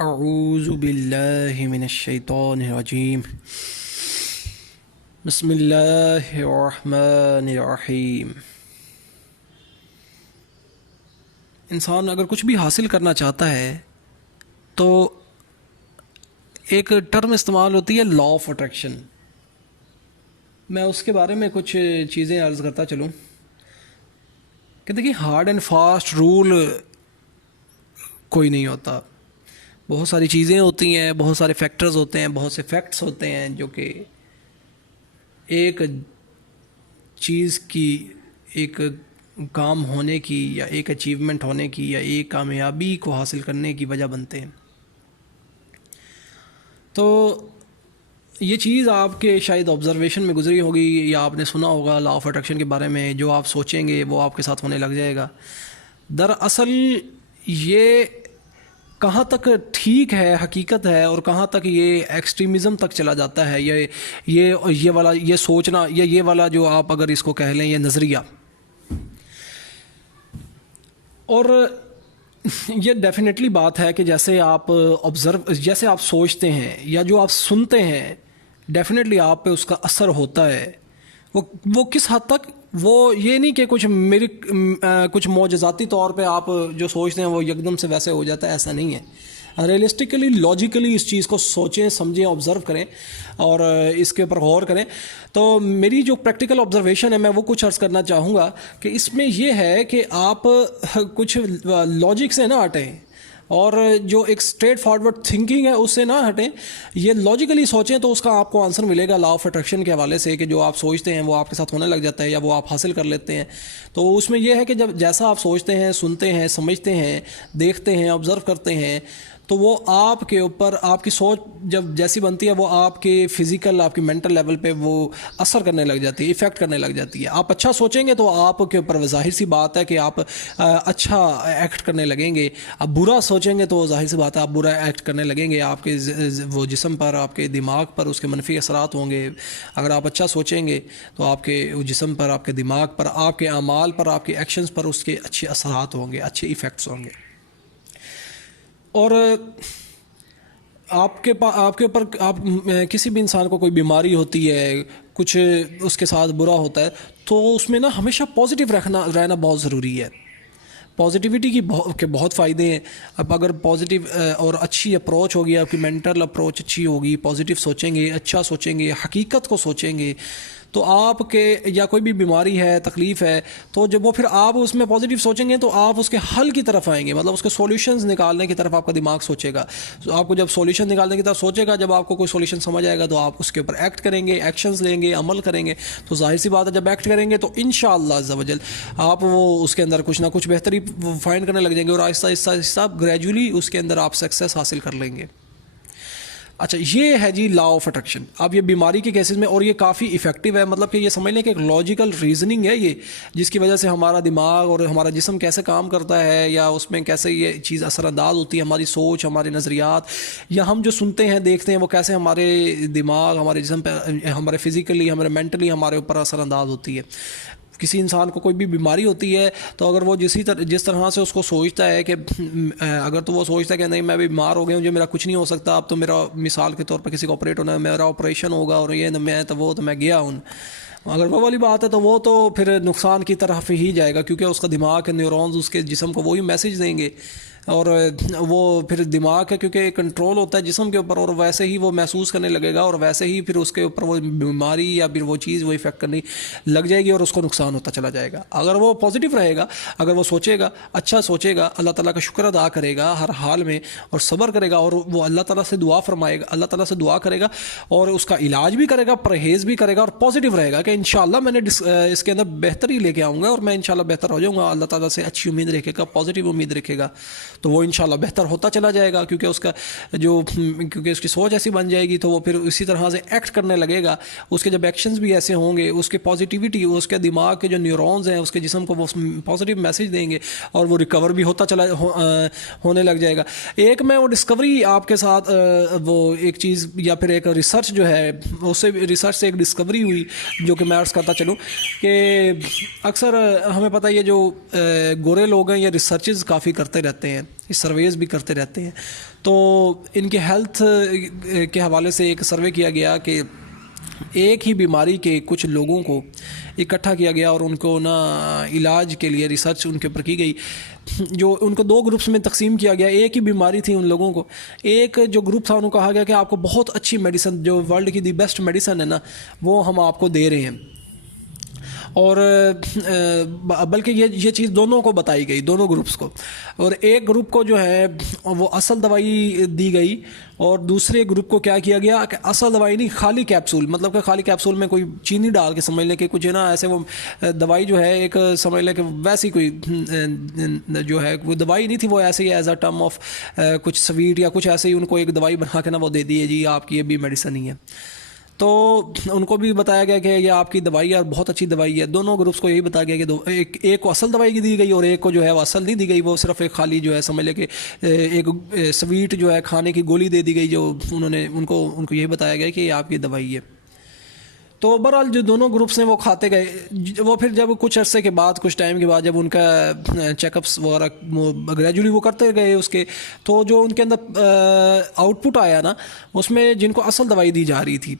اعوذ باللہ من الشیطان الرجیم بسم اللہ الرحمن الرحیم۔ انسان اگر کچھ بھی حاصل کرنا چاہتا ہے تو ایک ٹرم استعمال ہوتی ہے لا آف اٹریکشن۔ میں اس کے بارے میں کچھ چیزیں عرض کرتا چلوں کہ دیکھیے ہارڈ اینڈ فاسٹ رول کوئی نہیں ہوتا، بہت ساری چیزیں ہوتی ہیں، بہت سارے فیکٹرز ہوتے ہیں، بہت سے فیکٹس ہوتے ہیں جو کہ ایک چیز کی، ایک کام ہونے کی یا ایک اچیومنٹ ہونے کی یا ایک کامیابی کو حاصل کرنے کی وجہ بنتے ہیں۔ تو یہ چیز آپ کے شاید آبزرویشن میں گزری ہوگی یا آپ نے سنا ہوگا لا آف اٹریکشن کے بارے میں، جو آپ سوچیں گے وہ آپ کے ساتھ ہونے لگ جائے گا۔ دراصل یہ کہاں تک ٹھیک ہے، حقیقت ہے، اور کہاں تک یہ ایکسٹریمزم تک چلا جاتا ہے، یہ والا یہ سوچنا یا یہ والا جو آپ اگر اس کو کہہ لیں یہ نظریہ، اور یہ ڈیفینیٹلی بات ہے کہ جیسے آپ سوچتے ہیں یا جو آپ سنتے ہیں ڈیفینیٹلی آپ پہ اس کا اثر ہوتا ہے۔ وہ کس حد تک، وہ یہ نہیں کہ کچھ معجزاتی طور پہ آپ جو سوچتے ہیں وہ یکدم سے ویسے ہو جاتا ہے، ایسا نہیں ہے۔ ریئلسٹکلی لاجیکلی اس چیز کو سوچیں، سمجھیں، آبزرو کریں اور اس کے اوپر غور کریں۔ تو میری جو پریکٹیکل آبزرویشن ہے میں وہ کچھ عرض کرنا چاہوں گا کہ اس میں یہ ہے کہ آپ کچھ لاجک سے نہ ہٹیں اور جو ایک اسٹریٹ فارورڈ تھنکنگ ہے اس سے نہ ہٹیں، یہ لاجیکلی سوچیں تو اس کا آپ کو آنسر ملے گا لا آف اٹریکشن کے حوالے سے، کہ جو آپ سوچتے ہیں وہ آپ کے ساتھ ہونے لگ جاتا ہے یا وہ آپ حاصل کر لیتے ہیں۔ تو اس میں یہ ہے کہ جب جیسا آپ سوچتے ہیں، سنتے ہیں، سمجھتے ہیں، دیکھتے ہیں، آبزرو کرتے ہیں، تو وہ آپ کے اوپر، آپ کی سوچ جب جیسی بنتی ہے وہ آپ کے فزیکل، آپ کی مینٹل لیول پہ وہ اثر کرنے لگ جاتی ہے، ایفیکٹ کرنے لگ جاتی ہے۔ آپ اچھا سوچیں گے تو آپ کے اوپر ظاہر سی بات ہے کہ آپ اچھا ایکٹ کرنے لگیں گے، آپ برا سوچیں گے تو ظاہر سی بات ہے آپ برا ایکٹ کرنے لگیں گے، آپ کے وہ جسم پر، آپ کے دماغ پر اس کے منفی اثرات ہوں گے۔ اگر آپ اچھا سوچیں گے تو آپ کے جسم پر، آپ کے دماغ پر، آپ کے اعمال پر، آپ کے ایکشنز پر اس کے اچھے اثرات ہوں گے، اچھے ایفیکٹس ہوں گے۔ اور آپ کے اوپر، آپ کسی بھی انسان کو کوئی بیماری ہوتی ہے، کچھ اس کے ساتھ برا ہوتا ہے، تو اس میں نا ہمیشہ پازیٹیو رہنا بہت ضروری ہے۔ پازیٹیوٹی کے بہت فائدے ہیں۔ اب اگر پازیٹیو اور اچھی اپروچ ہوگی، آپ کی مینٹل اپروچ اچھی ہوگی، پازیٹیو سوچیں گے، اچھا سوچیں گے، حقیقت کو سوچیں گے، تو آپ کے یا کوئی بھی بیماری ہے، تکلیف ہے، تو جب وہ پھر آپ اس میں پازیٹیو سوچیں گے تو آپ اس کے حل کی طرف آئیں گے، مطلب اس کے سولوشنز نکالنے کی طرف آپ کا دماغ سوچے گا۔ آپ کو جب سولوشن نکالنے کی طرف سوچے گا، جب آپ کو کوئی سولوشن سمجھ آئے گا تو آپ اس کے اوپر ایکٹ کریں گے، ایکشنز لیں گے، عمل کریں گے۔ تو ظاہر سی بات ہے جب ایکٹ کریں گے تو انشاءاللہ عز و جل آپ وہ اس کے اندر کچھ نہ کچھ بہتری فائنڈ کرنے لگ جائیں گے، اور آہستہ آہستہ آہستہ گریجولی اس کے اندر آپ سکسیس حاصل کر لیں گے۔ اچھا، یہ ہے جی لا آف اٹریکشن۔ اب یہ بیماری کے کیسز میں، اور یہ کافی افیکٹو ہے، مطلب کہ یہ سمجھ لیں کہ ایک لاجیکل ریزننگ ہے یہ، جس کی وجہ سے ہمارا دماغ اور ہمارا جسم کیسے کام کرتا ہے، یا اس میں کیسے یہ چیز اثر انداز ہوتی ہے، ہماری سوچ، ہمارے نظریات، یا ہم جو سنتے ہیں، دیکھتے ہیں، وہ کیسے ہمارے دماغ، ہمارے جسم پہ، ہمارے فزیکلی، ہمارے مینٹلی ہمارے اوپر اثر انداز ہوتی ہے۔ کسی انسان کو کوئی بھی بیماری ہوتی ہے تو اگر وہ جس طرح سے اس کو سوچتا ہے کہ اگر تو وہ سوچتا ہے کہ نہیں میں بھی بیمار ہو گیا ہوں، جو میرا کچھ نہیں ہو سکتا، اب تو میرا مثال کے طور پر کسی کو آپریٹ ہونا ہے، میرا آپریشن ہوگا اور یہ میں تو وہ تو میں گیا ہوں، اگر وہ والی بات ہے تو وہ تو پھر نقصان کی طرف ہی جائے گا، کیونکہ اس کا دماغ کے نیورونز اس کے جسم کو وہی میسج دیں گے، اور وہ پھر دماغ ہے کیونکہ کنٹرول ہوتا ہے جسم کے اوپر، اور ویسے ہی وہ محسوس کرنے لگے گا، اور ویسے ہی پھر اس کے اوپر وہ بیماری یا پھر وہ چیز وہ افیکٹ کرنے لگ جائے گی اور اس کو نقصان ہوتا چلا جائے گا۔ اگر وہ پازیٹیو رہے گا، اگر وہ سوچے گا، اچھا سوچے گا، اللہ تعالیٰ کا شکر ادا کرے گا ہر حال میں، اور صبر کرے گا، اور وہ اللہ تعالیٰ سے دعا فرمائے گا، اللہ تعالیٰ سے دعا کرے گا، اور اس کا علاج بھی کرے گا، پرہیز بھی کرے گا، اور پازیٹیو رہے گا کہ انشاءاللہ میں نے اس کے اندر بہتری لے کے آؤں گا اور میں انشاءاللہ بہتر ہو جاؤں گا، اللہ تعالیٰ سے اچھی امید رکھے گا، پازیٹیو امید رکھے گا، تو وہ انشاءاللہ بہتر ہوتا چلا جائے گا، کیونکہ اس کی سوچ ایسی بن جائے گی، تو وہ پھر اسی طرح سے ایکٹ کرنے لگے گا۔ اس کے جب ایکشنز بھی ایسے ہوں گے، اس کے پازیٹیوٹی، اس کے دماغ کے جو نیورونز ہیں اس کے جسم کو وہ پازیٹیو میسج دیں گے، اور وہ ریکور بھی ہونے لگ جائے گا۔ ایک میں وہ ڈسکوری آپ کے ساتھ وہ ایک چیز یا پھر ایک ریسرچ جو ہے، اس سے ریسرچ سے ایک ڈسکوری ہوئی جو کہ میں عرض کرتا چلوں کہ اکثر ہمیں پتہ یہ جو گورے لوگ ہیں یہ ریسرچز کافی کرتے رہتے ہیں، یہ سرویز بھی کرتے رہتے ہیں. تو ان کے ہیلتھ کے حوالے سے ایک سروے کیا گیا کہ ایک ہی بیماری کے کچھ لوگوں کو اکٹھا کیا گیا اور ان کو نا علاج کے لیے ریسرچ ان کے اوپر کی گئی. جو ان کو 2 گروپس میں تقسیم کیا گیا. ایک ہی بیماری تھی ان لوگوں کو. ایک جو گروپ تھا انہوں کو کہا گیا کہ آپ کو بہت اچھی میڈیسن جو ورلڈ کی دی بیسٹ میڈیسن ہے نا وہ ہم آپ کو دے رہے ہیں. اور بلکہ یہ چیز دونوں کو بتائی گئی, دونوں گروپس کو. اور ایک گروپ کو جو ہے وہ اصل دوائی دی گئی اور دوسرے گروپ کو کیا کیا گیا کہ اصل دوائی نہیں, خالی کیپسول, مطلب کہ خالی کیپسول میں کوئی چینی ڈال کے سمجھ لیں کہ کچھ ہے نا ایسے وہ دوائی جو ہے ایک سمجھ لیں کہ ویسی کوئی جو ہے وہ دوائی نہیں تھی, وہ ایسے ہی ایز اے ٹرم آف کچھ سویٹ یا کچھ ایسے ہی ان کو ایک دوائی بنا کے نا وہ دے دیے جی آپ کی یہ بھی میڈیسن ہی ہے. تو ان کو بھی بتایا گیا کہ یہ آپ کی دوائی ہے اور بہت اچھی دوائی ہے. دونوں گروپس کو یہی بتایا گیا کہ ایک کو اصل دوائی دی گئی اور ایک کو جو ہے وہ اصل نہیں دی گئی, وہ صرف ایک خالی جو ہے سمجھ لے کہ ایک سویٹ جو ہے کھانے کی گولی دے دی گئی جو انہوں نے ان کو یہی بتایا گیا کہ یہ آپ کی دوائی ہے. تو بہرحال جو دونوں گروپس ہیں وہ کھاتے گئے. وہ پھر جب کچھ عرصے کے بعد, کچھ ٹائم کے بعد جب ان کا چیک اپس وغیرہ گریجولی وہ کرتے گئے اس کے, تو جو ان کے اندر آؤٹ پٹ آیا نا اس میں جن کو اصل دوائی دی جا رہی تھی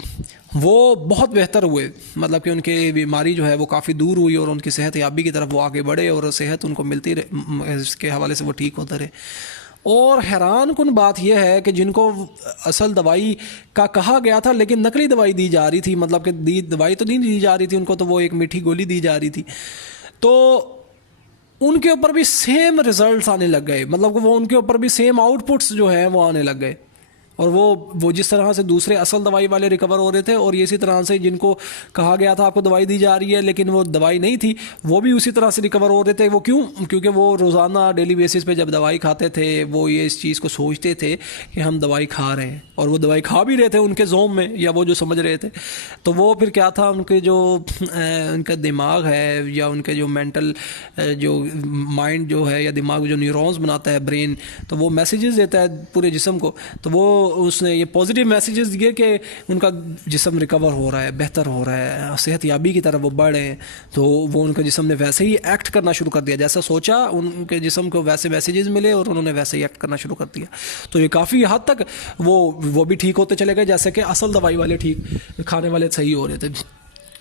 وہ بہت بہتر ہوئے. مطلب کہ ان کی بیماری جو ہے وہ کافی دور ہوئی اور ان کی صحت یابی کی طرف وہ آگے بڑھے اور صحت ان کو ملتی رہے, اس کے حوالے سے وہ ٹھیک ہوتا رہے. اور حیران کن بات یہ ہے کہ جن کو اصل دوائی کا کہا گیا تھا لیکن نقلی دوائی دی جا رہی تھی, مطلب کہ دوائی تو نہیں دی جا رہی تھی ان کو, تو وہ ایک میٹھی گولی دی جا رہی تھی, تو ان کے اوپر بھی سیم ریزلٹس آنے لگ گئے. مطلب کہ وہ ان کے اوپر بھی سیم آؤٹ پٹس جو ہیں وہ آنے لگ گئے. اور وہ جس طرح سے دوسرے اصل دوائی والے ریکور ہو رہے تھے اور اسی طرح سے جن کو کہا گیا تھا آپ کو دوائی دی جا رہی ہے لیکن وہ دوائی نہیں تھی وہ بھی اسی طرح سے ریکور ہو رہے تھے. وہ کیوں؟ کیونکہ وہ روزانہ ڈیلی بیسس پہ جب دوائی کھاتے تھے وہ یہ اس چیز کو سوچتے تھے کہ ہم دوائی کھا رہے ہیں, اور وہ دوائی کھا بھی رہے تھے ان کے زوم میں, یا وہ جو سمجھ رہے تھے. تو وہ پھر کیا تھا, ان کے جو ان کا دماغ ہے یا ان کے جو مینٹل جو مائنڈ جو ہے یا دماغ جو نیورونز بناتا ہے برین, تو وہ میسیجز دیتا ہے پورے جسم کو. تو وہ اس نے یہ پازیٹیو میسیجز دیے کہ ان کا جسم ریکور ہو رہا ہے, بہتر ہو رہا ہے, صحت یابی کی طرف وہ بڑھ رہے ہیں. تو وہ ان کا جسم نے ویسے ہی ایکٹ کرنا شروع کر دیا, جیسا سوچا ان کے جسم کو ویسے میسیجز ملے اور انہوں نے ویسے ہی ایکٹ کرنا شروع کر دیا. تو یہ کافی حد تک وہ بھی ٹھیک ہوتے چلے گئے جیسے کہ اصل دوائی والے ٹھیک کھانے والے صحیح ہو رہے تھے.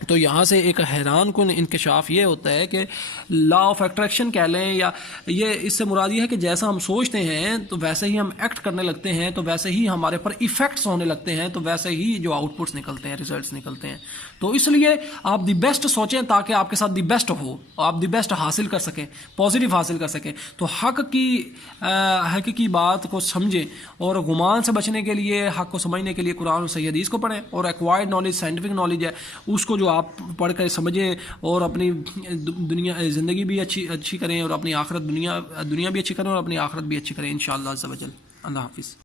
تو یہاں سے ایک حیران کن انکشاف یہ ہوتا ہے کہ لا آف اٹریکشن کہہ لیں, یا یہ اس سے مراد یہ ہے کہ جیسا ہم سوچتے ہیں تو ویسے ہی ہم ایکٹ کرنے لگتے ہیں, تو ویسے ہی ہمارے پر ایفیکٹس ہونے لگتے ہیں, تو ویسے ہی جو آؤٹ پٹس نکلتے ہیں, ریزلٹس نکلتے ہیں. تو اس لیے آپ دی بیسٹ سوچیں تاکہ آپ کے ساتھ دی بیسٹ ہو, آپ دی بیسٹ حاصل کر سکیں, پازیٹیو حاصل کر سکیں. تو حق کی بات کو سمجھیں اور گمان سے بچنے کے لیے, حق کو سمجھنے کے لیے قرآن اور صحیح حدیث کو پڑھیں, اور ایکوائرڈ نالج, سائنٹیفک نالج ہے اس کو جو آپ پڑھ کر سمجھیں اور اپنی دنیا زندگی بھی اچھی کریں اور اپنی آخرت دنیا بھی اچھی کریں اور اپنی آخرت بھی اچھی کریں انشاءاللہ عز و جل. اللہ حافظ.